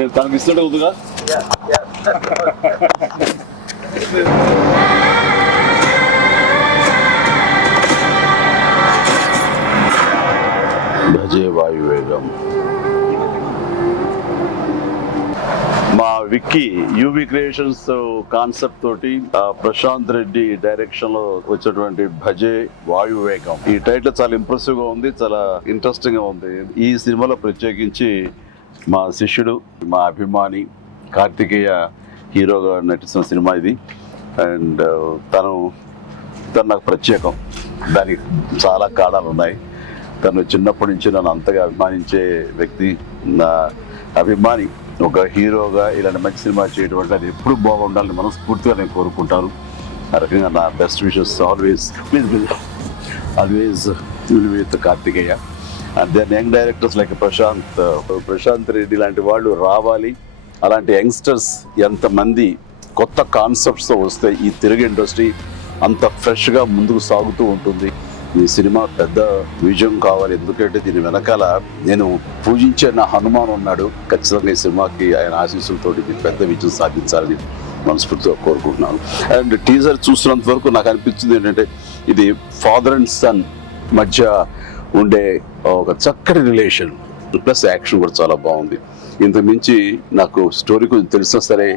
నేను తనకి ఇస్తుంటే ఉందిగా. భజే వాయువేగం. మా విక్కీ యూవి క్రియేషన్స్ కాన్సెప్ట్ తోటి ప్రశాంత్ రెడ్డి డైరెక్షన్ లో వచ్చినటువంటి భజే వాయువేగం. ఈ టైటిల్ చాలా ఇంప్రెసివ్ గా ఉంది, చాలా ఇంట్రెస్టింగ్ గా ఉంది. ఈ సినిమాలో ప్రత్యేకించి మా శిష్యుడు, మా అభిమాని కార్తికేయ హీరోగా నటిస్తున్న సినిమా ఇది. అండ్ తను నాకు ప్రత్యేకం. దానికి చాలా కారణాలు ఉన్నాయి. తను చిన్నప్పటి నుంచి నన్ను అంతగా అభిమానించే వ్యక్తి, నా అభిమాని. ఒక హీరోగా ఇలాంటి మంచి సినిమా చేయడం అంటే అది ఎప్పుడు బాగుండాలని మనస్ఫూర్తిగా నేను కోరుకుంటాను. ఆ రకంగా నా best wishes always will with Karthikeya. And then young directors like Prashanth Reddy లాంటి వాళ్ళు రావాలి. అలాంటి యంగ్స్టర్స్ ఎంతమంది కొత్త కాన్సెప్ట్స్తో వస్తే ఈ తెలుగు ఇండస్ట్రీ అంత ఫ్రెష్గా ముందుకు సాగుతూ ఉంటుంది. ఈ సినిమా పెద్ద విజయం కావాలి. ఎందుకంటే దీని వెనకాల నేను పూజించే నా హనుమాన్ ఉన్నాడు. ఖచ్చితంగా ఈ సినిమాకి ఆయన ఆశీస్సులతో పెద్ద విజయం సాధించాలని మనస్ఫూర్తిగా కోరుకుంటున్నాను. అండ్ టీజర్ చూస్తున్నంత వరకు నాకు అనిపించింది ఏంటంటే ఇది ఫాదర్ అండ్ సన్ మధ్య ఉండే ఒక చక్కటి రిలేషన్, ప్లస్ యాక్షన్ కూడా చాలా బాగుంది. ఇంతకు మించి నాకు స్టోరీ కొంచెం తెలిసినా సరే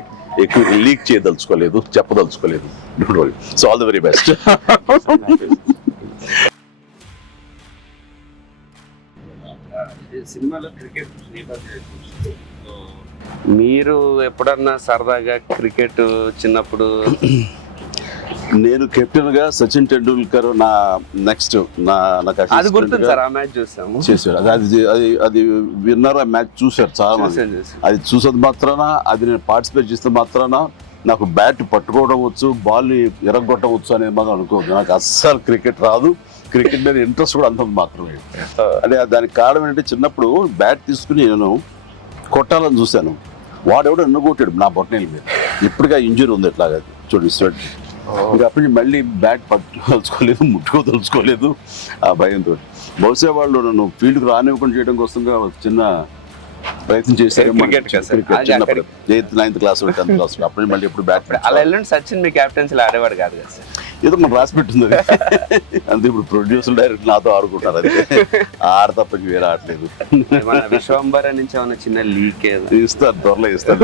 ఎక్కువ లీక్ చేయదలుచుకోలేదు, చెప్పదలుచుకోలేదు. Don't worry. So all the very best. సినిమాలో క్రికెట్ మీరు ఎప్పుడన్నా సరదాగా క్రికెట్ చిన్నప్పుడు? నేను కెప్టెన్ గా సచిన్ టెండూల్కర్ నా నెక్స్ట్ అది గుర్తుంది సార్, ఆ మ్యాచ్ చూసాము చేశాడు. అది విన్నర్ ఆ మ్యాచ్ చూశారు చాలా మంది. అది చూసేది మాత్రాన, అది నేను పార్టిసిపేట్ చేస్తే మాత్రాన నాకు బ్యాట్ పట్టుకోవడం వచ్చు, బాల్ ఎరగొట్టడం వచ్చు అనేది మాత్రం అనుకోవద్దు. నాకు అస్సలు క్రికెట్ రాదు. క్రికెట్ మీద ఇంట్రెస్ట్ కూడా అంత మాత్రమే. అంటే దానికి కారణం ఏంటంటే చిన్నప్పుడు బ్యాట్ తీసుకుని నేను కొట్టాలని చూశాను. వాడెవడో ఎన్నో కొట్టాడు నా బొట్టనేల మీద. ఇప్పటికీ ఇంజరీ ఉంది ఎట్లాగా చూడండి స్వెట్. ఇంకా అప్పటి నుంచి మళ్ళీ బ్యాట్ పట్టుకోదలుచుకోలేదు, ముట్టుకోదలుచుకోలేదు ఆ భయంతో. బహుశా వాళ్ళు నన్ను ఫీల్డ్కి రానివ్వకుండా చేయడం కోసంగా చిన్న ప్రయత్నం చేశారు. చిన్నప్పుడు 8th 9th class 10th class అప్పుడు మళ్ళీ ఎప్పుడు బ్యాట్ అలా వెళ్ళండి. సచిన్ మీ క్యాప్టెన్సీ ఆడేవాడు కాదు కదా సార్? ఏదో మనం రాసి పెట్టింది అంతే. ఇప్పుడు ప్రొడ్యూసర్ డైరెక్ట్ నాతో ఆడుకుంటారు. అది ఆడ తప్ప వేరే ఆడలేదు. విశ్వంబర నుంచి ఏమన్నా చిన్న లీక్ ఇస్తారు, త్వరలో ఇస్తారు.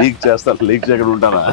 లీక్ చేస్తారు, లీక్ చేయకుండా ఉంటానా?